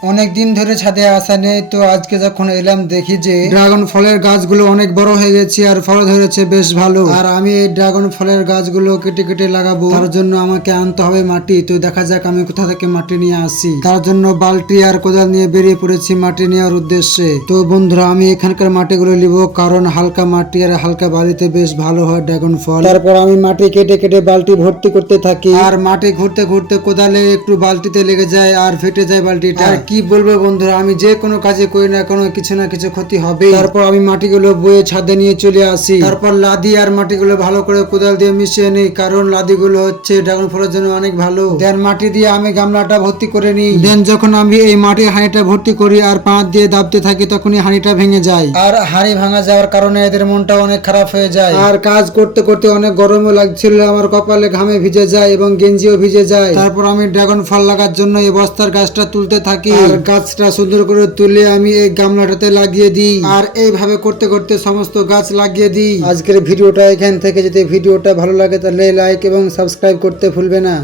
অনেক দিন ধরে ছাদে আসা নেই, তো আজকে যখন এলাম দেখি যে ড্রাগন ফলের গাছগুলো অনেক বড় হয়ে গেছে আর ফল ধরেছে বেশ ভালো। আর আমি এই ড্রাগন ফলের গাছগুলো কেটে কেটে লাগাবো, তার জন্য আমাকে আনতে হবে মাটি। তো দেখা যাক আমি কোথা থেকে মাটি নিয়ে আসি। তার জন্য বালতি আর কোদাল নিয়ে বেরিয়ে পড়েছি মাটি নেওয়ার উদ্দেশ্যে। তো বন্ধুরা, আমি এখানকার মাটিগুলো নিব, কারণ হালকা মাটি আর হালকা বালিতে বেশ ভালো হয় ড্রাগন ফল। তারপর আমি মাটি কেটে কেটে বালতি ভর্তি করতে থাকি, আর মাটি ঘুরতে ঘুরতে কোদালে একটু বালতিতে লেগে যায় আর ফেটে যায় বালতিটা। আর কি বলবো বন্ধুরা, আমি যে কোনো কাজে করি না কোনো কিছু না কিছু ক্ষতি হবে। তারপর আমি মাটিগুলো বয়ে ছাদে নিয়ে চলে আসি। তারপর লাদি আর মাটিগুলো ভালো করে কোদাল দিয়ে মিশিয়ে নিই, কারণ লাদিগুলো হচ্ছে ড্রাগন ফলের জন্য অনেক ভালো। দেন মাটি দিয়ে আমি গামলাটা ভর্তি করে নিই। দেন যখন আমি এই মাটির হাঁড়িটা ভর্তি করি আর পাঁচ দিয়ে দাবতে থাকি, তখনই হাঁড়িটা ভেঙে যায়। আর হাঁড়ি ভাঙা যাওয়ার কারণে এদের মনটা অনেক খারাপ হয়ে যায়। আর কাজ করতে করতে অনেক গরমও লাগছিল, আমার কপালে ঘামে ভিজে যায় এবং গেঞ্জিও ভিজে যায়। তারপর আমি ড্রাগন ফল লাগার জন্য এই বস্তার গাছটা তুলতে থাকি, আর গাছটা সুন্দর করে তুলে আমি এই গামলাটাতে লাগিয়ে দিই। আর এইভাবে করতে করতে সমস্ত গাছ লাগিয়ে দিই। আজকের ভিডিওটা এখান থেকে, যদি ভিডিওটা ভালো লাগে তাহলে লাইক এবং সাবস্ক্রাইব করতে ভুলবে না।